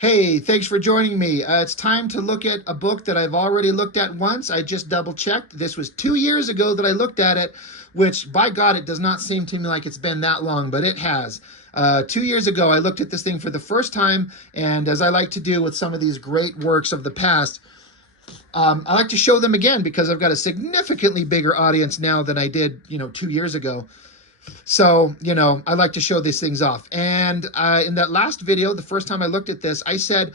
Hey, thanks for joining me. It's time to look at a book that I've already looked at once. I just double checked. This was 2 years ago that I looked at it, which by God, it does not seem to me like it's been that long, but it has. 2 years ago, I looked at this thing for the first time, and as I like to do with some of these great works of the past, I like to show them again because I've got a significantly bigger audience now than I did, 2 years ago. So, I like to show these things off. And in that last video, the first time I looked at this, I said,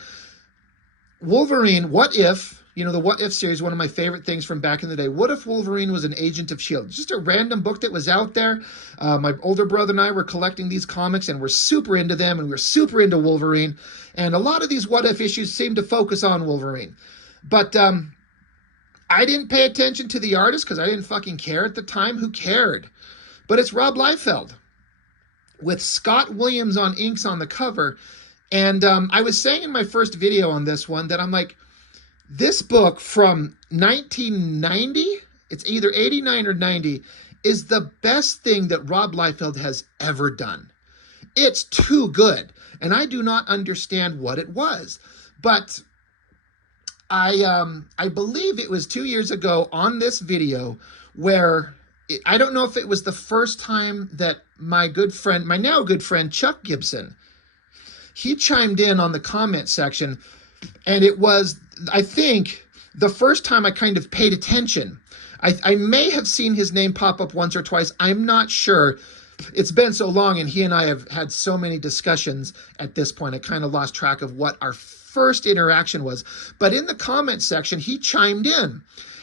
Wolverine, what if, the What If series, one of my favorite things from back in the day, what if Wolverine was an agent of S.H.I.E.L.D? Just a random book that was out there. My older brother and I were collecting these comics and we're super into them and we're super into Wolverine. And a lot of these What If issues seem to focus on Wolverine. But I didn't pay attention to the artist because I didn't fucking care at the time. Who cared? But it's Rob Liefeld with Scott Williams on inks on the cover. And I was saying in my first video on this one that I'm like, this book from 1990, it's either 89 or 90, is the best thing that Rob Liefeld has ever done. It's too good. And I do not understand what it was. But I believe it was 2 years ago on this video where I don't know if it was the first time that my now good friend, Chuck Gibson, he chimed in on the comment section. And it was, I think, the first time I kind of paid attention. I may have seen his name pop up once or twice. I'm not sure. It's been so long, and he and I have had so many discussions at this point. I kind of lost track of what our first interaction was. But in the comment section, he chimed in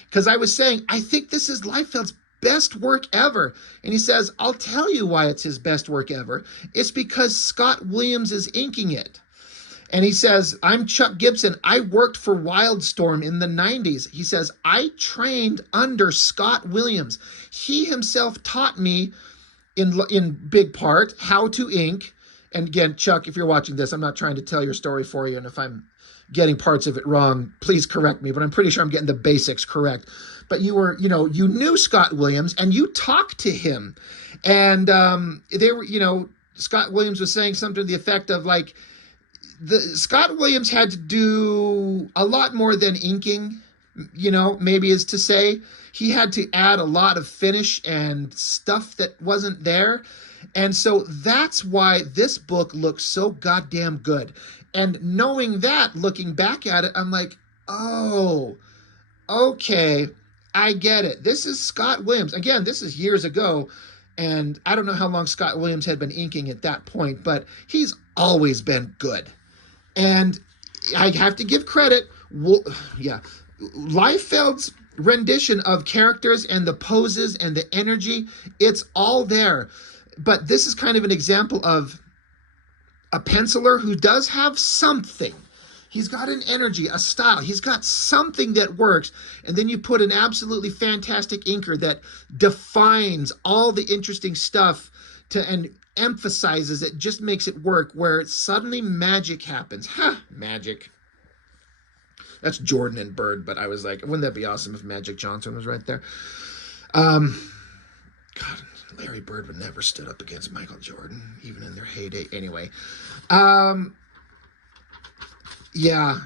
because I was saying, I think this is Liefeld's best work ever. And he says, I'll tell you why it's his best work ever. It's because Scott Williams is inking it. And he says, I'm Chuck Gibson. I worked for Wildstorm in the 90s. He says, I trained under Scott Williams. He himself taught me in big part how to ink. And again, Chuck, if you're watching this, I'm not trying to tell your story for you. And if I'm getting parts of it wrong, please correct me. But I'm pretty sure I'm getting the basics correct. But you knew Scott Williams and you talked to him. And they were, Scott Williams was saying something to the effect of like, Scott Williams had to do a lot more than inking, maybe is to say. He had to add a lot of finish and stuff that wasn't there. And so that's why this book looks so goddamn good. And knowing that, looking back at it, I'm like, oh, okay, I get it. This is Scott Williams. Again, this is years ago. And I don't know how long Scott Williams had been inking at that point, but he's always been good. And I have to give credit, Liefeld's rendition of characters and the poses and the energy, it's all there. But this is kind of an example of a penciler who does have something. He's got an energy, a style. He's got something that works. And then you put an absolutely fantastic inker that defines all the interesting stuff and emphasizes it, just makes it work, where suddenly magic happens. Magic. That's Jordan and Bird, but I was like, wouldn't that be awesome if Magic Johnson was right there? God, Larry Bird would never stood up against Michael Jordan, even in their heyday. Anyway, yeah.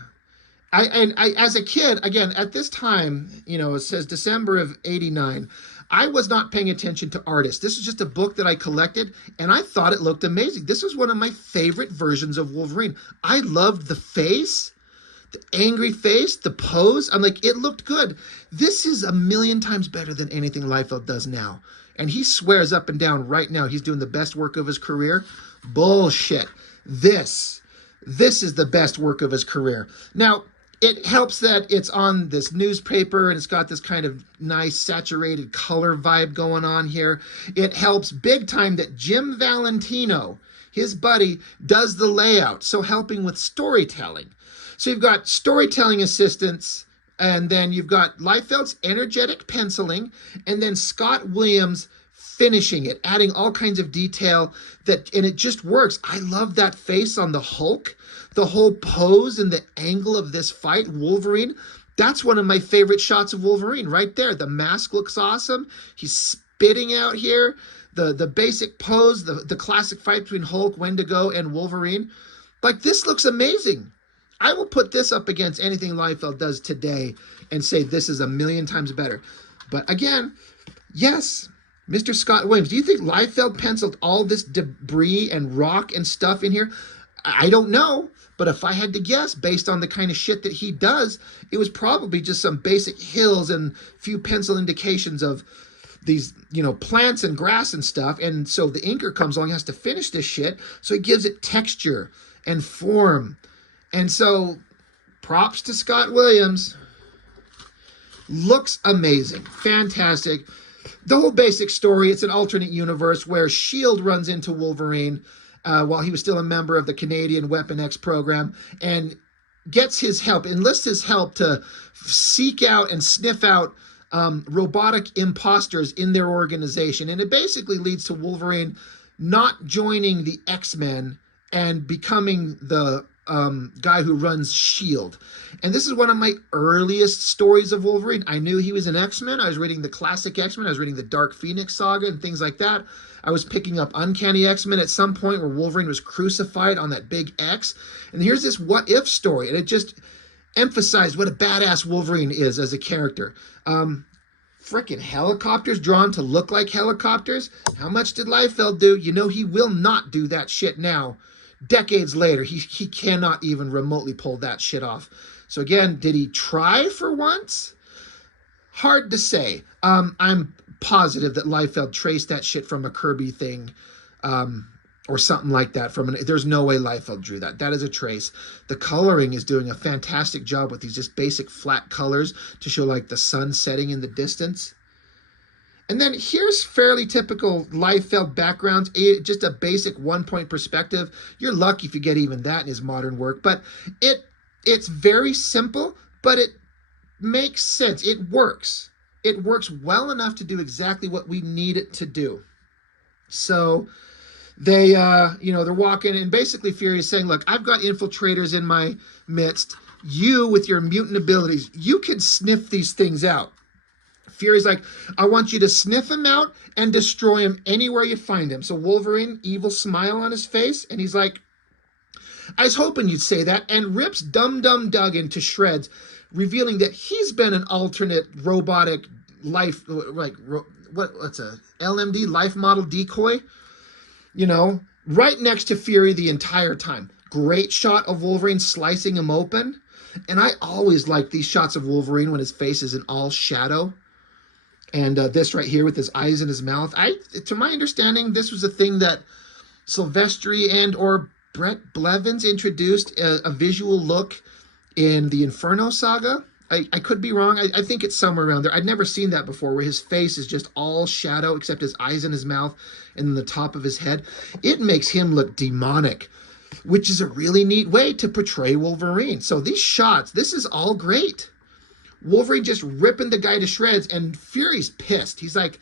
I as a kid, again, at this time, it says December of 89, I was not paying attention to artists. This is just a book that I collected, and I thought it looked amazing. This was one of my favorite versions of Wolverine. I loved the face, the angry face, the pose. I'm like, it looked good. This is a million times better than anything Liefeld does now. And he swears up and down right now he's doing the best work of his career. Bullshit. This is the best work of his career. Now, it helps that it's on this newspaper and it's got this kind of nice saturated color vibe going on here. It helps big time that Jim Valentino, his buddy, does the layout, so helping with storytelling. So you've got storytelling assistants, and then you've got Liefeld's energetic penciling, and then Scott Williams finishing it, adding all kinds of detail, and it just works. I love that face on the Hulk, the whole pose and the angle of this fight. Wolverine, that's one of my favorite shots of Wolverine right there. The mask looks awesome. He's spitting out here. The basic pose, the classic fight between Hulk, Wendigo, and Wolverine. Like, this looks amazing. I will put this up against anything Liefeld does today and say this is a million times better. But again, yes, Mr. Scott Williams, do you think Liefeld penciled all this debris and rock and stuff in here? I don't know. But if I had to guess, based on the kind of shit that he does, it was probably just some basic hills and few pencil indications of these, plants and grass and stuff. And so the inker comes along, has to finish this shit. So he gives it texture and form. And so props to Scott Williams. Looks amazing. Fantastic. The whole basic story, it's an alternate universe where S.H.I.E.L.D. runs into Wolverine while he was still a member of the Canadian Weapon X program, and gets his help, enlists his help to seek out and sniff out robotic imposters in their organization. And it basically leads to Wolverine not joining the X-Men and becoming the guy who runs S.H.I.E.L.D. And this is one of my earliest stories of Wolverine. I knew he was an X-Men. I was reading the classic X-Men. I was reading the Dark Phoenix saga and things like that. I was picking up Uncanny X-Men at some point where Wolverine was crucified on that big X. And here's this what-if story. And it just emphasized what a badass Wolverine is as a character. Frickin' helicopters drawn to look like helicopters. How much did Liefeld do? He will not do that shit now. Decades later, he cannot even remotely pull that shit off. So again, did he try for once? Hard to say. I'm positive that Liefeld traced that shit from a Kirby thing, or something like that. There's no way Liefeld drew that. That is a trace. The coloring is doing a fantastic job with these just basic flat colors to show like the sun setting in the distance. And then here's fairly typical Liefeld backgrounds, just a basic 1-point perspective. You're lucky if you get even that in his modern work, but it's very simple, but it makes sense. It works. It works well enough to do exactly what we need it to do. So they, they're walking, and basically Fury is saying, look, I've got infiltrators in my midst. You, with your mutant abilities, you can sniff these things out. Fury's like, I want you to sniff him out and destroy him anywhere you find him. So Wolverine, evil smile on his face, and he's like, I was hoping you'd say that, and rips Dum Dum Duggan to shreds, revealing that he's been an alternate robotic life, what's a LMD, life model decoy, right next to Fury the entire time. Great shot of Wolverine slicing him open. And I always like these shots of Wolverine when his face is in all shadow. And this right here with his eyes in his mouth. To my understanding, this was a thing that Silvestri and or Brett Blevins introduced a visual look in the Inferno saga. I could be wrong. I think it's somewhere around there. I'd never seen that before, where his face is just all shadow except his eyes in his mouth and then the top of his head. It makes him look demonic, which is a really neat way to portray Wolverine. So these shots, this is all great. Wolverine just ripping the guy to shreds, and Fury's pissed. He's like,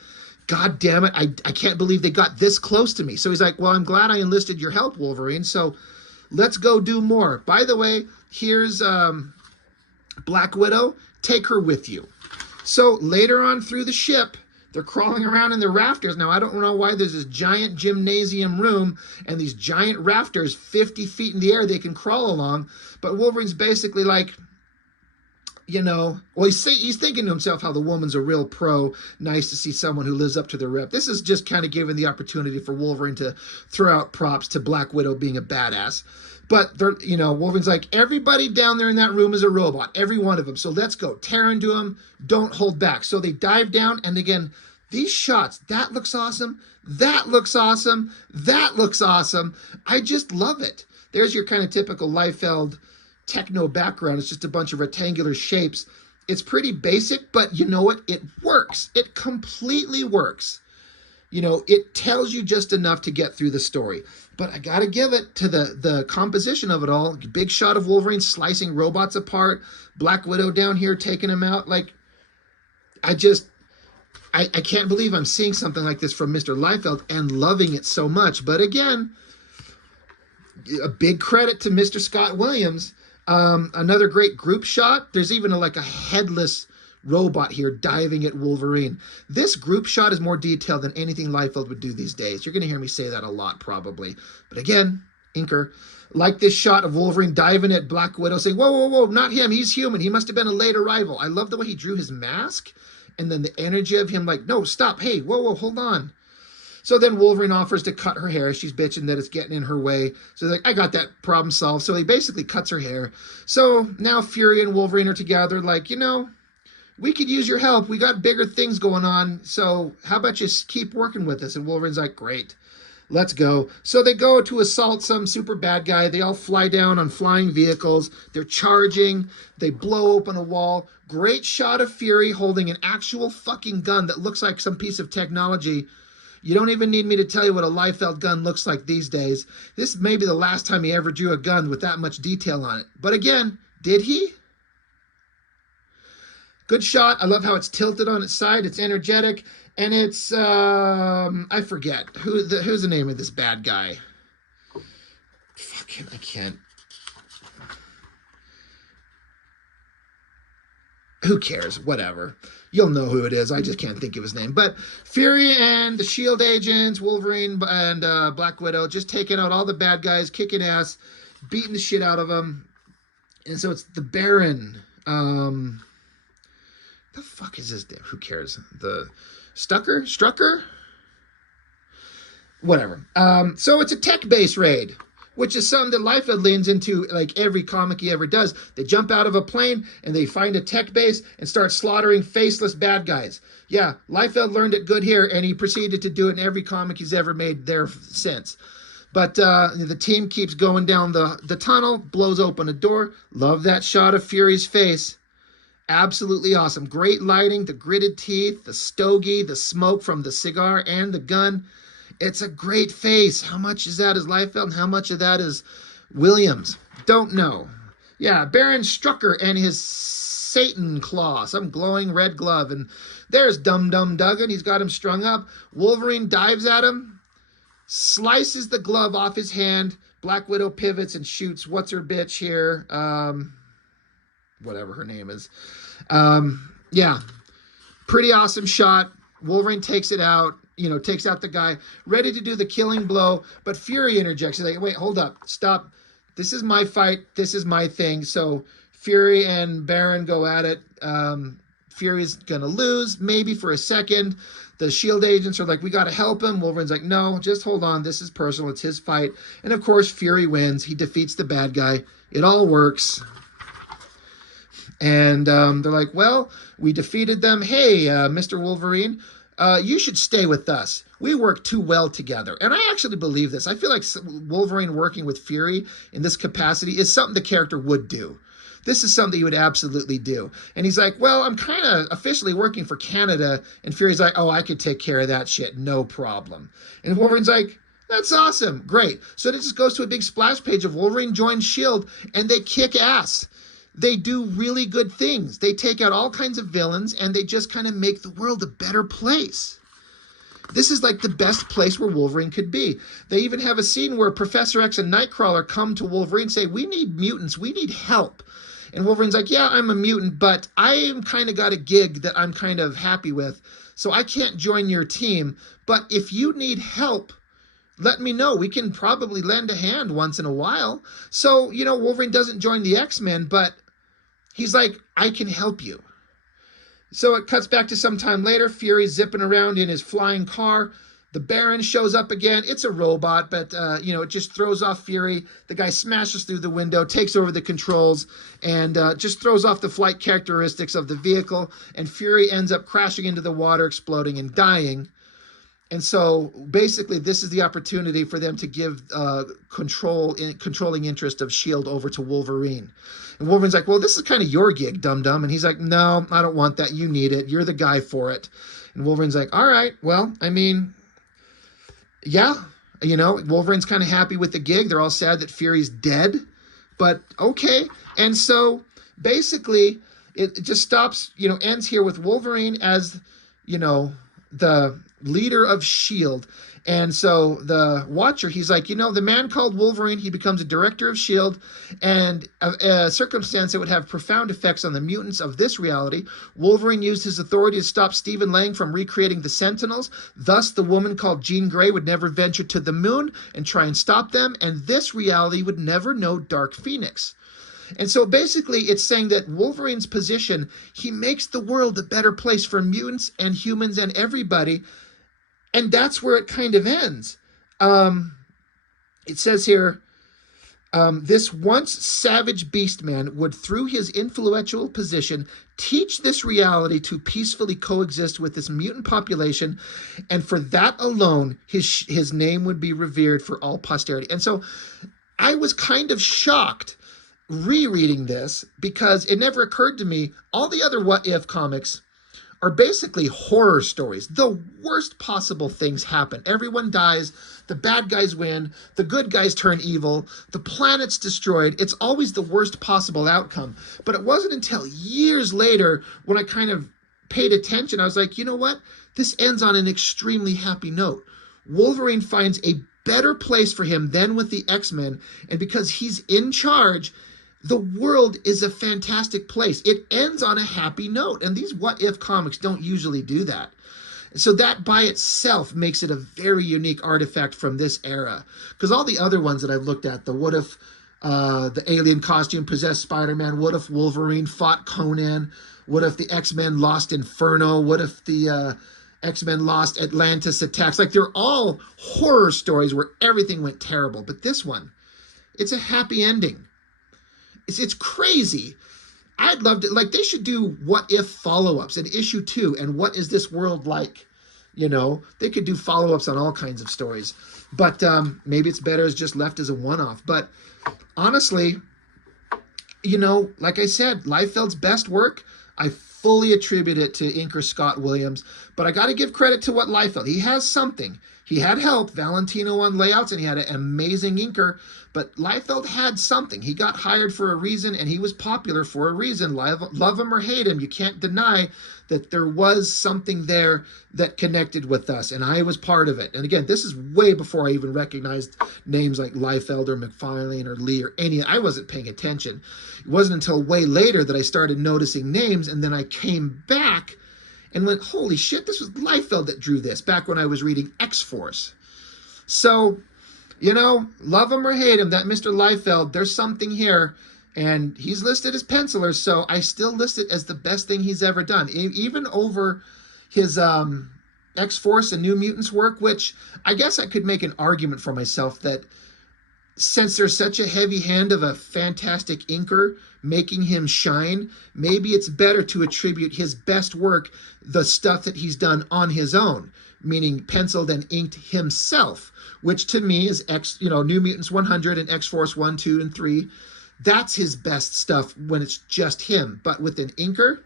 God damn it, I can't believe they got this close to me. So he's like, well, I'm glad I enlisted your help, Wolverine, so let's go do more. By the way, here's Black Widow. Take her with you. So later on through the ship, they're crawling around in the rafters. Now, I don't know why there's this giant gymnasium room and these giant rafters 50 feet in the air they can crawl along, but Wolverine's basically like, he's thinking to himself how the woman's a real pro. Nice to see someone who lives up to their rep. This is just kind of giving the opportunity for Wolverine to throw out props to Black Widow being a badass. But Wolverine's like, everybody down there in that room is a robot, every one of them. So let's go, tear into them, don't hold back. So they dive down, and again, these shots, that looks awesome, that looks awesome, that looks awesome. I just love it. There's your kind of typical Liefeld techno background. It's just a bunch of rectangular shapes. It's pretty basic, but you know what? It works. It completely works. It tells you just enough to get through the story. But I gotta give it to the composition of it all. Big shot of Wolverine slicing robots apart. Black Widow down here taking him out. Like, I can't believe I'm seeing something like this from Mr. Liefeld and loving it so much. But again, a big credit to Mr. Scott Williams. Another great group shot. There's even a headless robot here diving at Wolverine. This group shot is more detailed than anything Liefeld would do these days. You're going to hear me say that a lot probably. But again, inker. Like this shot of Wolverine diving at Black Widow, saying, whoa, whoa, whoa, not him. He's human. He must have been a late arrival. I love the way he drew his mask. And then the energy of him like, no, stop. Hey, whoa, whoa, hold on. So then Wolverine offers to cut her hair. She's bitching that it's getting in her way. So he's like, I got that problem solved. So he basically cuts her hair. So now Fury and Wolverine are together like, you know, we could use your help. We got bigger things going on. So how about you keep working with us? And Wolverine's like, great. Let's go. So they go to assault some super bad guy. They all fly down on flying vehicles. They're charging. They blow open a wall. Great shot of Fury holding an actual fucking gun that looks like some piece of technology. You don't even need me to tell you what a Liefeld gun looks like these days. This may be the last time he ever drew a gun with that much detail on it. But again, did he? Good shot. I love how it's tilted on its side. It's energetic. And it's, I forget. Who's the name of this bad guy? Fucking, I can't. Who cares? Whatever. You'll know who it is. I just can't think of his name. But Fury and the S.H.I.E.L.D. agents, Wolverine and Black Widow, just taking out all the bad guys, kicking ass, beating the shit out of them. And so it's the Baron. The fuck is his name? Who cares? The Strucker? Whatever. So it's a tech-based raid, which is something that Liefeld leans into like every comic he ever does. They jump out of a plane and they find a tech base and start slaughtering faceless bad guys. Yeah, Liefeld learned it good here, and he proceeded to do it in every comic he's ever made there since. But the team keeps going down the tunnel, blows open a door. Love that shot of Fury's face. Absolutely awesome. Great lighting, the gritted teeth, the stogie, the smoke from the cigar and the gun. It's a great face. How much is that is Liefeld and how much of that is Williams? Don't know. Yeah, Baron Strucker and his Satan claw, some glowing red glove. And there's Dum Dum Duggan. He's got him strung up. Wolverine dives at him, slices the glove off his hand. Black Widow pivots and shoots what's her bitch here. Whatever her name is. Yeah, pretty awesome shot. Wolverine takes it out, takes out the guy, ready to do the killing blow, but Fury interjects. He's like, wait, hold up, stop. This is my fight. This is my thing. So Fury and Baron go at it. Fury's going to lose, maybe for a second. The S.H.I.E.L.D. agents are like, we got to help him. Wolverine's like, no, just hold on. This is personal. It's his fight. And of course, Fury wins. He defeats the bad guy. It all works. And they're like, well, we defeated them. Hey, Mr. Wolverine, you should stay with us. We work too well together. And I actually believe this. I feel like Wolverine working with Fury in this capacity is something the character would do. This is something he would absolutely do. And he's like, well, I'm kind of officially working for Canada. And Fury's like, oh, I could take care of that shit. No problem. And Wolverine's like, that's awesome. Great. So it just goes to a big splash page of Wolverine joins S.H.I.E.L.D. and they kick ass. They do really good things. They take out all kinds of villains and they just kind of make the world a better place. This is like the best place where Wolverine could be. They even have a scene where Professor X and Nightcrawler come to Wolverine and say, we need mutants. We need help. And Wolverine's like, yeah, I'm a mutant, but I kind of got a gig that I'm kind of happy with. So I can't join your team. But if you need help, let me know. We can probably lend a hand once in a while. So, Wolverine doesn't join the X-Men, but he's like, I can help you. So it cuts back to some time later. Fury's zipping around in his flying car. The Baron shows up again. It's a robot, but, it just throws off Fury. The guy smashes through the window, takes over the controls, and just throws off the flight characteristics of the vehicle. And Fury ends up crashing into the water, exploding, and dying. And so basically this is the opportunity for them to give controlling interest of S.H.I.E.L.D. over to Wolverine. And Wolverine's like, well, this is kind of your gig, dum-dum. And he's like, no, I don't want that. You need it. You're the guy for it. And Wolverine's like, all right, well, I mean, yeah, Wolverine's kind of happy with the gig. They're all sad that Fury's dead, but okay. And so basically it just stops, ends here with Wolverine as, the leader of S.H.I.E.L.D. And so the Watcher, he's like, the man called Wolverine, he becomes a director of S.H.I.E.L.D. and a circumstance that would have profound effects on the mutants of this reality. Wolverine used his authority to stop Stephen Lang from recreating the Sentinels. Thus, the woman called Jean Grey would never venture to the moon and try and stop them, and this reality would never know Dark Phoenix. And so basically it's saying that Wolverine's position, he makes the world a better place for mutants and humans and everybody. And that's where it kind of ends. It says here, this once savage beast man would, through his influential position, teach this reality to peacefully coexist with this mutant population. And for that alone, his name would be revered for all posterity. And so I was kind of shocked rereading this because it never occurred to me all the other What If comics are basically horror stories. The worst possible things happen. Everyone dies, the bad guys win, the good guys turn evil, the planet's destroyed. It's always the worst possible outcome. But it wasn't until years later when I kind of paid attention, I was like, you know what? This ends on an extremely happy note. Wolverine finds a better place for him than with the X-Men, and because he's in charge, the world is a fantastic place. It ends on a happy note, and these What If comics don't usually do that. So that by itself makes it a very unique artifact from this era. Because all the other ones that I've looked at, the What If the alien costume possessed Spider-Man, What If Wolverine fought Conan, What If the X-Men lost Inferno, What If the X-Men lost Atlantis Attacks, like they're all horror stories where everything went terrible. But this one, it's a happy ending. It's crazy. I'd love to, like, they should do What If follow-ups in issue 2 and What Is This World Like? They could do follow-ups on all kinds of stories. But maybe it's better as just left as a one-off. But honestly, like I said, Liefeld's best work, I fully attribute it to inker Scott Williams. But I got to give credit to what Liefeld. He has something. He had help, Valentino on layouts, and he had an amazing inker. But Liefeld had something. He got hired for a reason, and he was popular for a reason. Love him or hate him, you can't deny that there was something there that connected with us, and I was part of it. And again, this is way before I even recognized names like Liefeld or McFarlane or Lee or any. I wasn't paying attention. It wasn't until way later that I started noticing names, and then I came back and went, holy shit, this was Liefeld that drew this back when I was reading X-Force. So, love him or hate him, that Mr. Liefeld, there's something here. And he's listed as penciler, so I still list it as the best thing he's ever done. Even over his X-Force and New Mutants work, which I guess I could make an argument for myself that since there's such a heavy hand of a fantastic inker making him shine, maybe it's better to attribute his best work, the stuff that he's done on his own, meaning penciled and inked himself, which to me is New Mutants 100 and X-Force 1, 2, and 3. That's his best stuff when it's just him. But with an inker,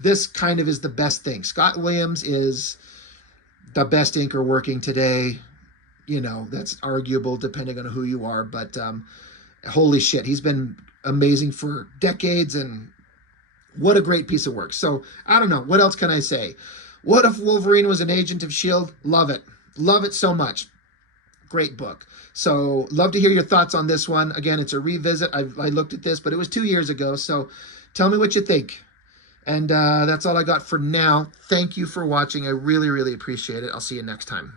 this kind of is the best thing. Scott Williams is the best inker working today. That's arguable depending on who you are. But holy shit, he's been amazing for decades. And what a great piece of work. So I don't know. What else can I say? What If Wolverine was an agent of S.H.I.E.L.D.? Love it. Love it so much. Great book. So love to hear your thoughts on this one. Again, it's a revisit. I looked at this, but it was 2 years ago. So tell me what you think. And that's all I got for now. Thank you for watching. I really, really appreciate it. I'll see you next time.